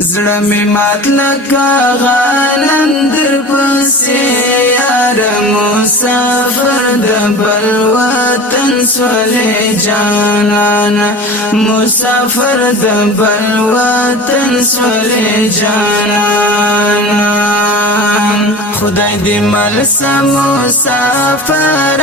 زړه می مات لکه غنم در پسې یار مسافر د بل وطن سولې جانانا مسافر د بل وطن سولې جانانا خدای دې مل سم مسافر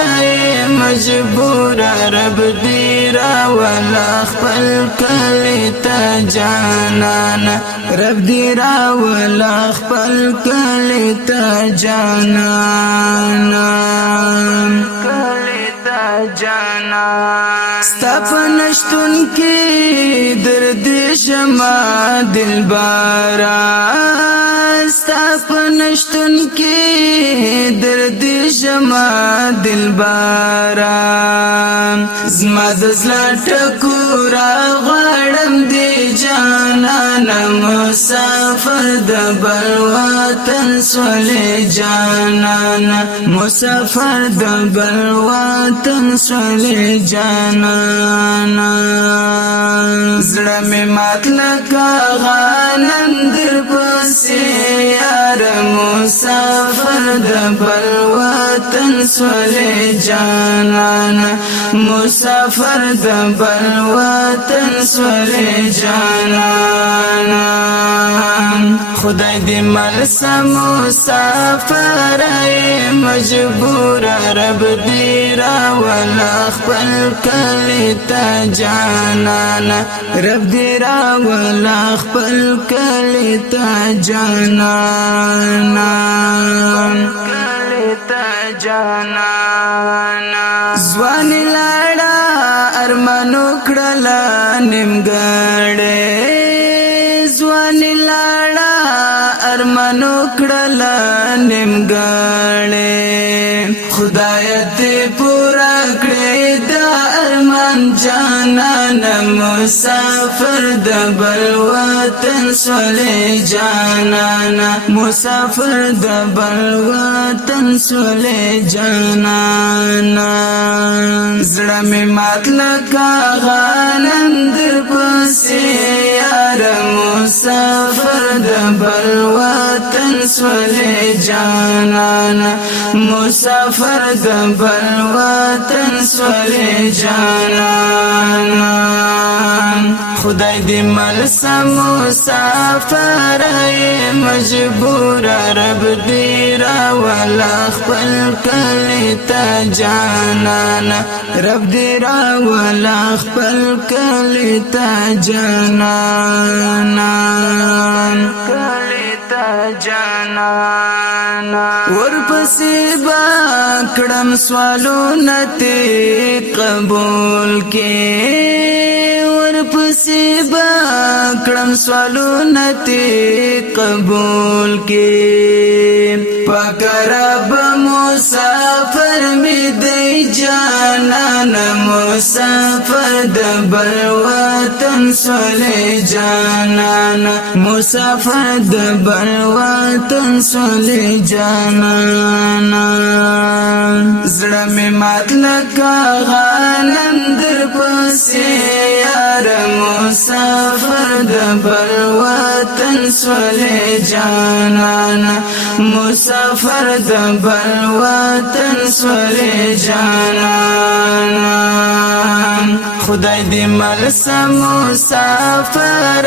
مجبور رب دې را ولا خپل کلی ته جانانا رب دی را ولا خپل کلی تا جانانا کلی تا جانا ستا پنشتون کی درد شما دلبارا ستا پنشتون کی درد شما دلبارا زما د زړه ټکورا غړم دی جانانا مسافر د بل وطن سولې جانانا مسافر د بل وطن سولې جانانا زړه می مات لکه غنم در پسې یار مسافر د بل وطن سولې جانانا مسافر د بل وطن سولې جانانا خدای دې مل سم مسافر مجبور رب دې را ولا خپل کلی ته جانانا رب دې را ولا خپل کلی ته جانانا کلی ته جانانا ځوان لاړه ارمانو کړله نیمګړې ځوان لاړه ارمانو کړله نیمګړې خدای دې پورا کړې دا ارمان جانانا مسافر د بل وطن سولې جانانا مسافر د بل وطن سولې جانانا زړه می مات لکه غنم در پسې یار مسافر د بل وطن سولې جانانا مسافر د بل وطن سولې جانانا خدای دې مل سم مسافر مجبور رب دې را ولا خپل کلی ته جانانا رب دې را ولا خپل کلی ته جانانا کلی ته جانانا ورپسې با کړم سوالونه ته قبول کې ورپسې با کړم سوالونه ته قبول کې پاک رب مسافر می دی جانانا مسافر د بل وطن سولې جانانا مسافر د بل وطن سولې جانانا زړه می مات لکه غنم در پسې یار مسافر د بل وطن سولې جانانا مسافر د بل وطن سولې جانانا خدای دې مل سم مسافر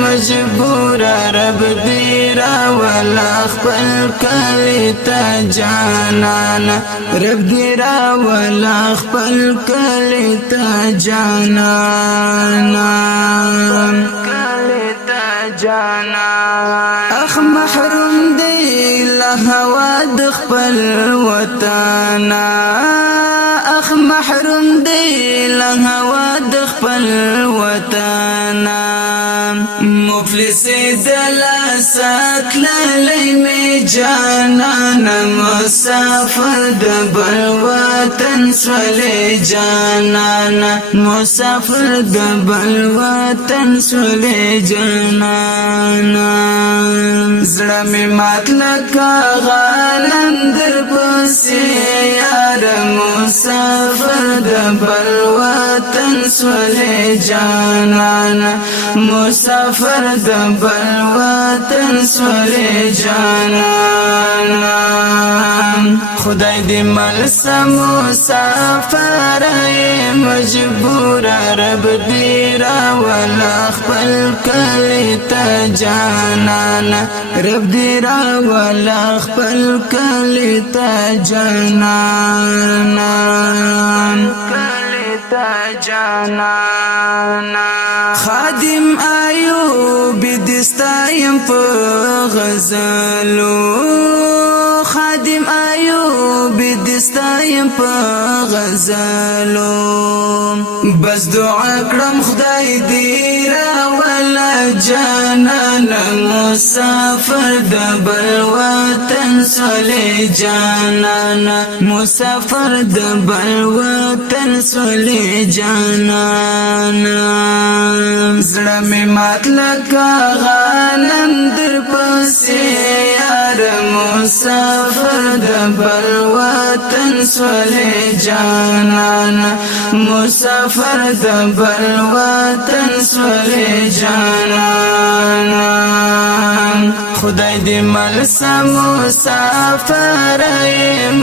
مجبور رب دې را ولا خپل کلی ته جانانا رب دې را ولا خپل کلی ته جانانا کلی ته جانانا اخ محروم دی له هوا د خپل وطن اخ محروم دی له هوا د خپل وطن مفلس دل ساتللی می جانانا مسافر د بل وطن سولې جانانا مسافر د بل وطن سولې جانانا زړه می مات لکه غنم در پسې یار مسافر د بل وطن سولې جانانا مسافر د بل وطن سولې جانانا خدای دې ملسا مسافر مجبور رب دې راولا خپل کلی ته جانانا رب دې راولا خپل کلی ته جانانا کلی ته جانانا خادم ایوب دستایم په غزلو خادم ایوب دستایم په غزلو بس دعا کړم خدای دې راولا جانانا مسافر د بل وطن سولې جانانا مسافر د بل وطن سولې جانانا زړه مې مات لکه غنم در پسې یار مسافر د بل وطن سولې جانانا مسافر د بل وطن سولې جانانا خدای دې ملسا مسافر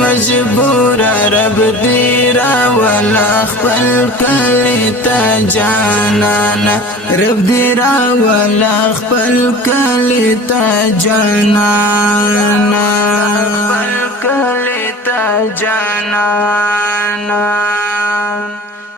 مجبور رب دې راولا خپل کلی ته جانانا رب دې راولا خپل کلی ته جانانا خپل کلی ته جانانا